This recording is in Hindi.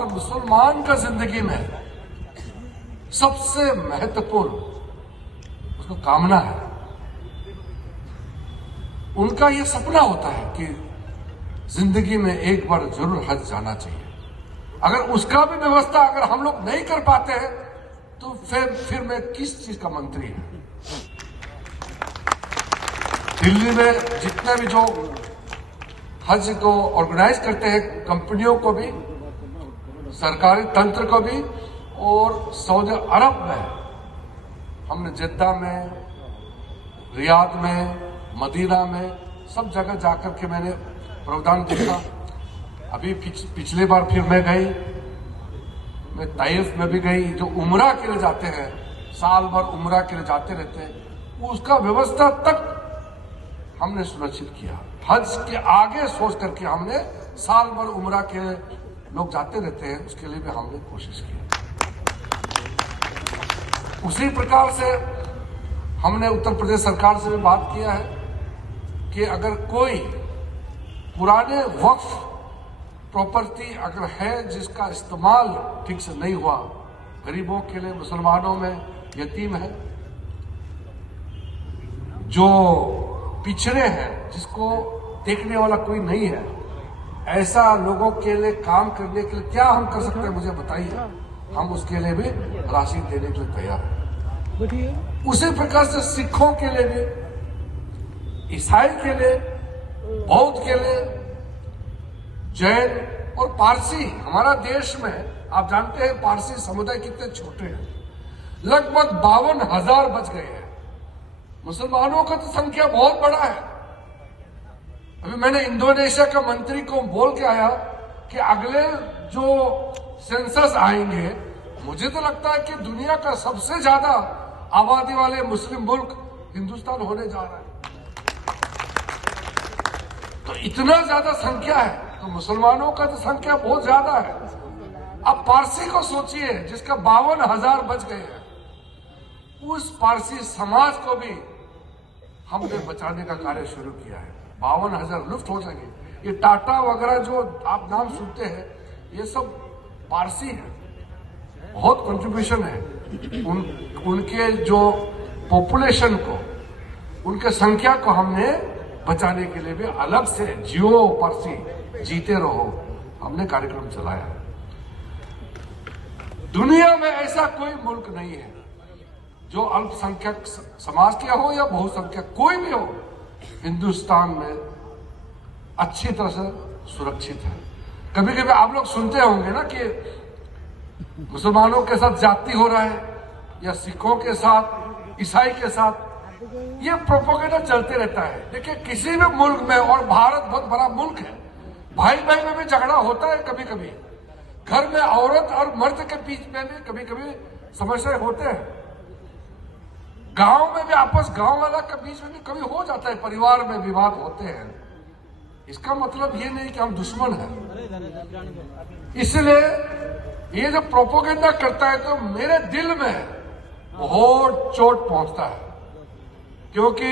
और मुसलमान का जिंदगी में सबसे महत्वपूर्ण उसको कामना है। उनका ये सपना होता है कि जिंदगी में एक बार जरूर हज जाना चाहिए। अगर उसका भी व्यवस्था अगर हम लोग नहीं कर पाते हैं तो फिर मैं किस चीज का मंत्री हूं। दिल्ली में जितने भी जो हज को ऑर्गेनाइज करते हैं, कंपनियों को भी, सरकारी तंत्र को भी, और सऊदी अरब में हमने जिद्दा में, रियाद में, मदीना में सब जगह जाकर के मैंने प्रावधान देखा। अभी पिछले बार फिर मैं ताइफ में भी गई। जो उम्रा के लिए जाते हैं, साल भर उम्रा के लिए जाते रहते हैं, उसका व्यवस्था तक हमने सुनिश्चित किया। हज के आगे सोच करके हमने साल भर उम्रा के लोग जाते रहते हैं, उसके लिए भी हमने कोशिश की। उसी प्रकार से हमने उत्तर प्रदेश सरकार से भी बात किया है कि अगर कोई पुराने वक्फ प्रॉपर्टी अगर है जिसका इस्तेमाल ठीक से नहीं हुआ, गरीबों के लिए, मुसलमानों में यतीम है, जो पिछड़े हैं, जिसको देखने वाला कोई नहीं है, ऐसा लोगों के लिए काम करने के लिए क्या हम कर सकते हैं, मुझे बताइए। हम उसके लिए भी राशि देने के लिए तैयार हैं। उसी प्रकार से सिखों के लिए भी, ईसाई के लिए, बौद्ध के लिए, जैन और पारसी। हमारा देश में आप जानते हैं पारसी समुदाय कितने छोटे हैं, लगभग 52,000 बच गए हैं। मुसलमानों का तो संख्या बहुत बड़ा है। अभी मैंने इंडोनेशिया का मंत्री को बोल के आया कि अगले जो सेंसस आएंगे, मुझे तो लगता है कि दुनिया का सबसे ज्यादा आबादी वाले मुस्लिम मुल्क हिंदुस्तान होने जा रहा है। तो इतना ज्यादा संख्या है, तो मुसलमानों का तो संख्या बहुत ज्यादा है। अब पारसी को सोचिए, जिसका 52,000 बच गए हैं, उस पारसी समाज को भी हमने बचाने का कार्य शुरू किया है। 52,000 लुप्त हो जाएंगे। ये टाटा वगैरह जो आप नाम सुनते हैं, ये सब पारसी हैं, बहुत कंट्रीब्यूशन है। उनके जो पॉपुलेशन को, उनके संख्या को हमने बचाने के लिए भी अलग से जियो पारसी, जीते रहो, हमने कार्यक्रम चलाया है। दुनिया में ऐसा कोई मुल्क नहीं है जो अल्पसंख्यक समाज का हो या बहुसंख्यक, कोई भी हो, हिंदुस्तान में अच्छी तरह से सुरक्षित है। कभी कभी आप लोग सुनते होंगे ना कि मुसलमानों के साथ जाति हो रहा है, या सिखों के साथ, ईसाई के साथ, ये प्रोपोगेंडा चलते रहता है। देखिए, किसी भी मुल्क में, और भारत बहुत बड़ा मुल्क है, भाई भाई में भी झगड़ा होता है। कभी कभी घर में औरत और मर्द के बीच में भी कभी कभी समस्या होते हैं। गांव में भी गांव वाला के बीच में भी कभी हो जाता है, परिवार में विवाद होते हैं। इसका मतलब ये नहीं कि हम दुश्मन हैं। इसलिए ये जो प्रोपोगेंडा करता है, तो मेरे दिल में बहुत चोट पहुंचता है, क्योंकि